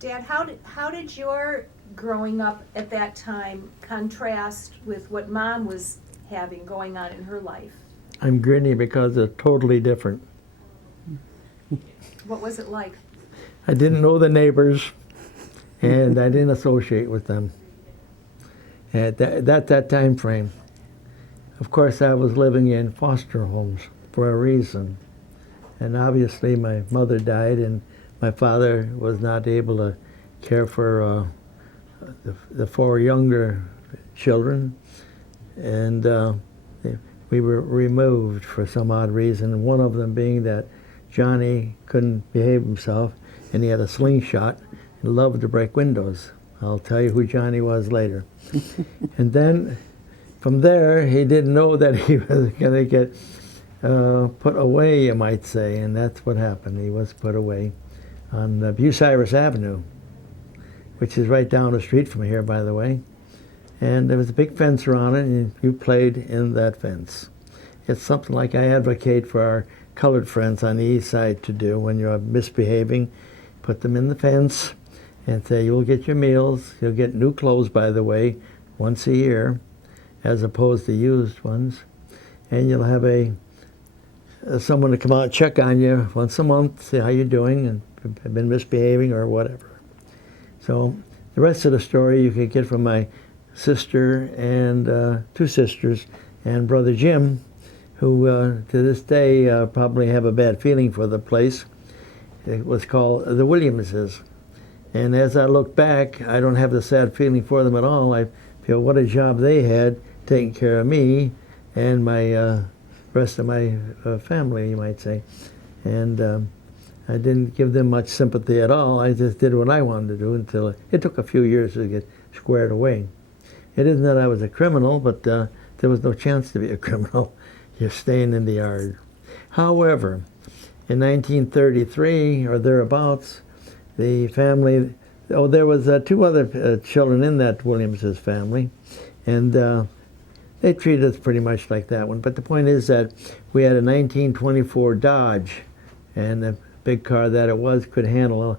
Dad, how did your growing up at that time contrast with what Mom was having going on in her life? I'm grinning because they're totally different. What was it like? I didn't know the neighbors, and I didn't associate with them at that time frame. Of course, I was living in foster homes for a reason. And obviously my mother died, and my father was not able to care for the four younger children. And we were removed for some odd reason, one of them being that Johnny couldn't behave himself, and he had a slingshot and loved to break windows. I'll tell you who Johnny was later. And then from there, he didn't know that he was going to get put away, you might say, and that's what happened. He was put away on Bucyrus Avenue, which is right down the street from here, by the way. And there was a big fence around it, and you played in that fence. It's something like I advocate for our colored friends on the east side to do when you're misbehaving. Put them in the fence and say, you'll get your meals. You'll get new clothes, by the way, once a year, as opposed to used ones. And you'll have someone to come out and check on you once a month, see how you're doing and have been misbehaving or whatever. So the rest of the story you could get from my sister and two sisters and brother Jim, who to this day probably have a bad feeling for the place. It was called the Williamses. And as I look back, I don't have the sad feeling for them at all. I feel what a job they had taking care of me and my rest of my family, you might say. And I didn't give them much sympathy at all. I just did what I wanted to do until it took a few years to get squared away. It isn't that I was a criminal, but there was no chance to be a criminal. You're staying in the yard. However, in 1933 or thereabouts, the family, there was two other children in that Williams's family, and they treated us pretty much like that one. But the point is that we had a 1924 Dodge, and the big car that it was could handle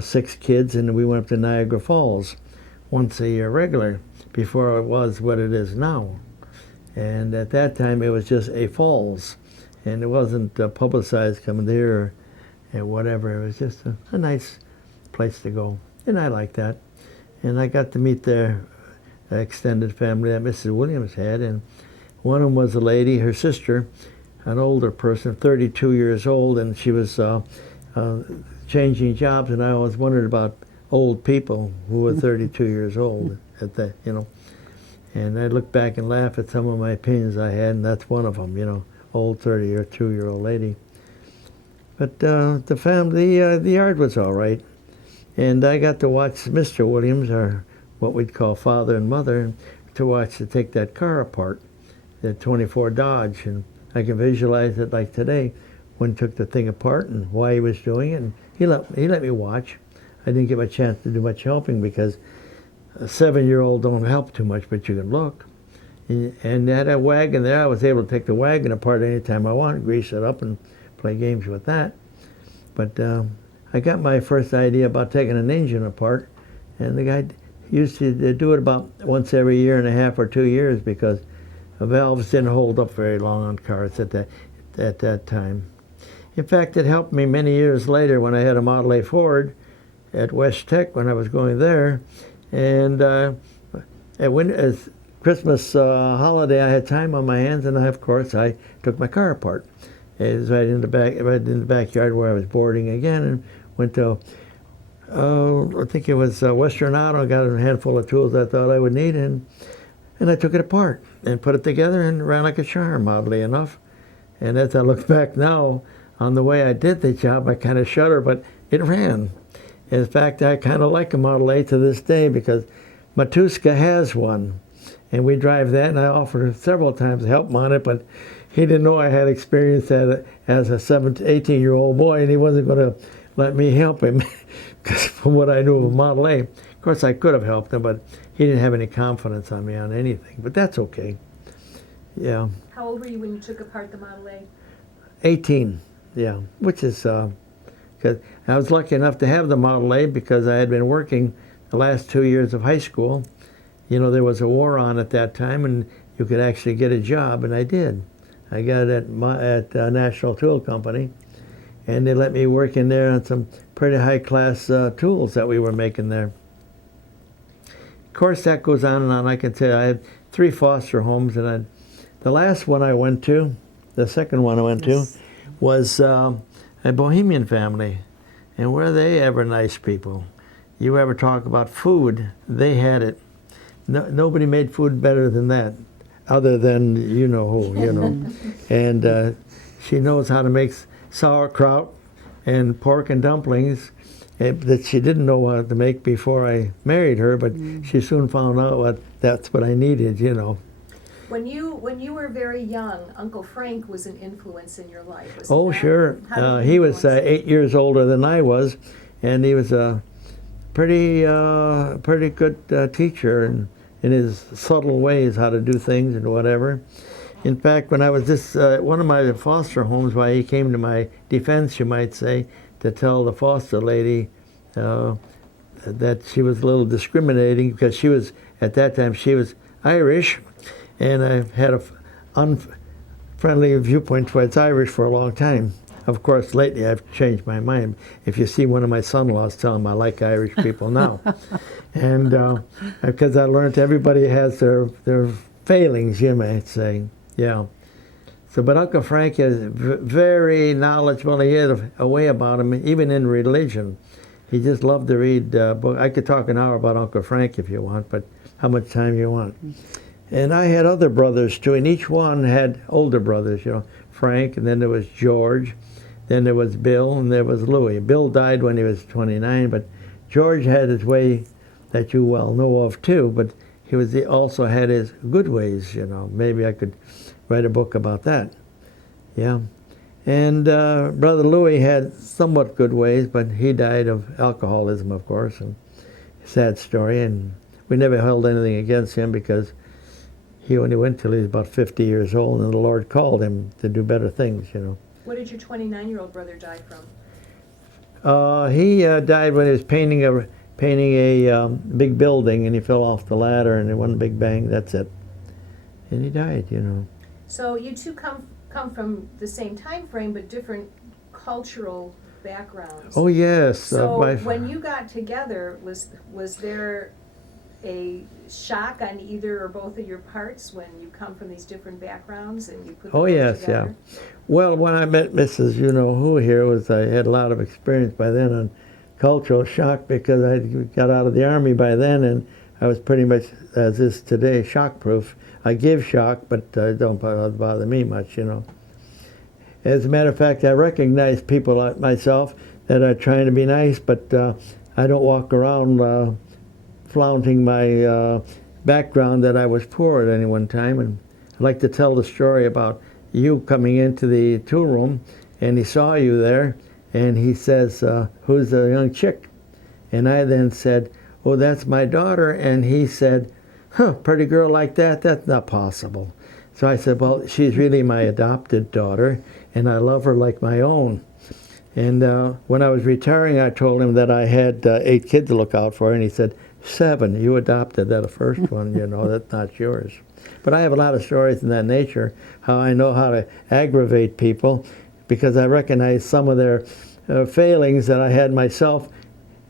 6 kids, and we went up to Niagara Falls once a year regular before it was what it is now. And at that time, it was just a falls, and it wasn't publicized coming there or whatever. It was just a nice place to go, and I liked that. And I got to meet their extended family that Mrs. Williams had, and one of them was a lady, her sister, an older person, 32 years old, and she was changing jobs, and I always wondered about old people who were 32 years old at that, And I look back and laugh at some of my opinions I had, and that's one of them, old 32-year-old lady. But the family, the yard was all right. And I got to watch Mr. Williams, or what we'd call father and mother, to take that car apart, the 24 Dodge. And I can visualize it like today, when he took the thing apart and why he was doing it. And he let me watch. I didn't get a chance to do much helping because a 7-year-old don't help too much, but you can look. And they had a wagon there. I was able to take the wagon apart anytime I wanted, grease it up and play games with that. But I got my first idea about taking an engine apart, and the guy used to do it about once every year and a half or 2 years because the valves didn't hold up very long on cars at that time. In fact, it helped me many years later when I had a Model A Ford at West Tech when I was going there. And as Christmas holiday, I had time on my hands, and of course I took my car apart. It was right in the backyard where I was boarding again, and went to I think it was Western Auto. Got a handful of tools I thought I would need, and I took it apart and put it together, and it ran like a charm, oddly enough. And as I look back now on the way I did the job, I kind of shudder, but it ran. In fact, I kind of like a Model A to this day because Matuska has one, and we drive that, and I offered several times to help him on it, but he didn't know I had experience as a 18-year-old boy, and he wasn't going to let me help him because from what I knew of a Model A. Of course, I could have helped him, but he didn't have any confidence on me on anything, but that's okay. Yeah. How old were you when you took apart the Model A? 18, yeah, which is Because I was lucky enough to have the Model A because I had been working the last 2 years of high school. You know, there was a war on at that time, and you could actually get a job, and I did. I got it at National Tool Company, and they let me work in there on some pretty high-class tools that we were making there. Of course, that goes on and on. I can tell you, I had 3 foster homes, and the last one I went to, the second one I went to, was a Bohemian family. And were they ever nice people? You ever talk about food, they had it. No, nobody made food better than that, other than you know who, you know. And she knows how to make sauerkraut and pork and dumplings that she didn't know how to make before I married her, but she soon found out that's what I needed, you know. When you were very young, Uncle Frank was an influence in your life, was Oh, he not? sure. He was 8 years older than I was, and he was a pretty good teacher in his subtle ways how to do things and whatever. In fact, when I was one of my foster homes, why he came to my defense, you might say, to tell the foster lady that she was a little discriminating because she was, at that time, she was Irish, and I had a unfriendly viewpoint towards Irish for a long time. Of course, lately I've changed my mind. If you see one of my son-in-laws, tell him I like Irish people now. And because I learned everybody has their failings, you might say. Yeah. So, but Uncle Frank is very knowledgeable. He had a way about him, even in religion. He just loved to read books. I could talk an hour about Uncle Frank if you want, but how much time you want? And I had other brothers too, and each one had older brothers, you know, Frank, and then there was George, then there was Bill, and there was Louis. Bill died when he was 29, but George had his way that you well know of too, but he also had his good ways, you know. Maybe I could write a book about that. Yeah. And Brother Louis had somewhat good ways, but he died of alcoholism, of course, and sad story, and we never held anything against him because he only went till he was about 50 years old, and the Lord called him to do better things, you know. What did your 29-year-old brother die from? He died when he was painting a big building, and he fell off the ladder, and one big bang, that's it. And he died, you know. So you two come from the same time frame, but different cultural backgrounds. Oh, yes. So when you got together, was there a shock on either or both of your parts when you come from these different backgrounds and you put them yes, together? Yeah. Well, when I met Mrs. You-know-who here, I had a lot of experience by then on cultural shock because I got out of the Army by then, and I was pretty much, as is today, shock-proof. I give shock, but it don't bother me much, you know. As a matter of fact, I recognize people like myself that are trying to be nice, but I don't walk around flaunting my background that I was poor at any one time. And I'd like to tell the story about you coming into the tool room, and he saw you there, and he says, who's the young chick? And I then said, oh, that's my daughter. And he said, huh, pretty girl like that? That's not possible. So I said, well, she's really my adopted daughter, and I love her like my own. And when I was retiring, I told him that I had 8 kids to look out for, and he said, 7, you adopted that first one, you know, that's not yours. But I have a lot of stories in that nature, how I know how to aggravate people, because I recognize some of their failings that I had myself,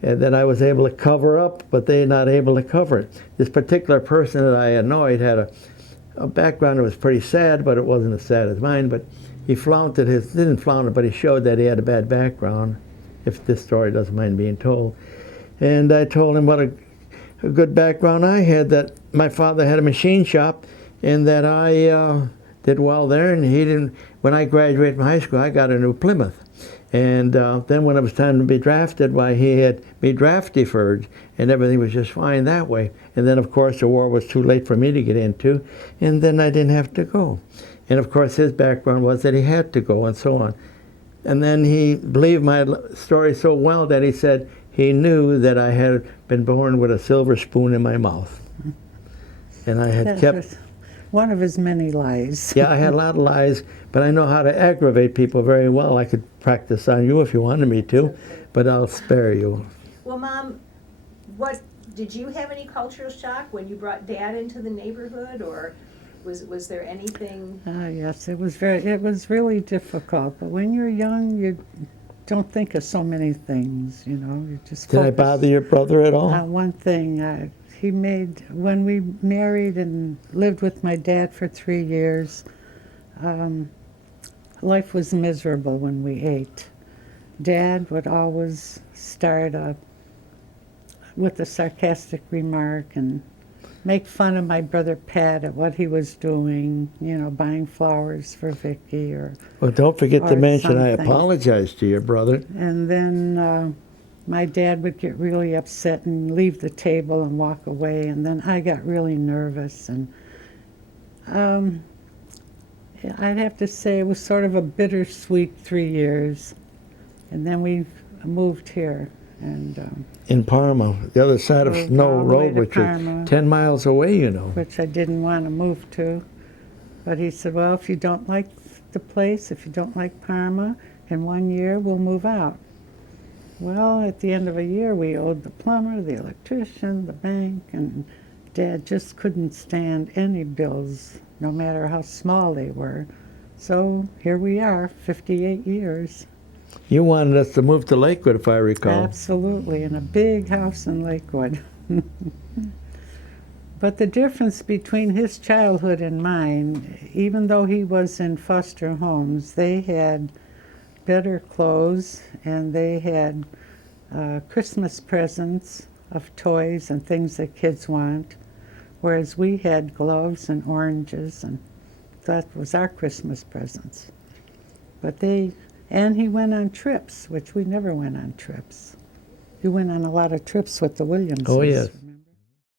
that I was able to cover up, but they're not able to cover it. This particular person that I annoyed had a background that was pretty sad, but it wasn't as sad as mine, but he didn't flaunt it, but he showed that he had a bad background, if this story doesn't mind being told. And I told him what a good background I had, that my father had a machine shop, and that I did well there, and he didn't. When I graduated from high school, I got a new Plymouth. And then when it was time to be drafted, why, he had me draft deferred, and everything was just fine that way. And then, of course, the war was too late for me to get into, and then I didn't have to go. And, of course, his background was that he had to go, and so on. And then he believed my story so well that he said he knew that I had been born with a silver spoon in my mouth. And I had kept one of his many lies. Yeah, I had a lot of lies, but I know how to aggravate people very well. I could practice on you if you wanted me to, but I'll spare you. Well, Mom, what, did you have any cultural shock when you brought Dad into the neighborhood, or was there anything? Yes, it was really difficult. But when you're young, you don't think of so many things, you know. You just Did I focus bother your brother at all? on one thing. He made, when we married and lived with my dad for 3 years, life was miserable when we ate. Dad would always start with a sarcastic remark and make fun of my brother Pat at what he was doing, you know, buying flowers for Vicky or. Well, don't forget to or mention I something. apologize to your brother. And then my dad would get really upset and leave the table and walk away, and then I got really nervous. And I'd have to say it was sort of a bittersweet 3 years. And then we moved here. And In Parma, the other side of moved Snow all the way Road, to which Parma. is 10 miles away, you know. which I didn't want to move to. But he said, well, if you don't like the place, if you don't like Parma, in 1 year we'll move out. Well, at the end of a year, we owed the plumber, the electrician, the bank, and Dad just couldn't stand any bills, no matter how small they were. So here we are, 58 years. You wanted us to move to Lakewood, if I recall. Absolutely, in a big house in Lakewood. But the difference between his childhood and mine, even though he was in foster homes, they had better clothes and they had Christmas presents of toys and things that kids want, whereas we had gloves and oranges, and that was our Christmas presents. And he went on trips, which we never went on trips. You went on a lot of trips with the Williamses. Oh, yes.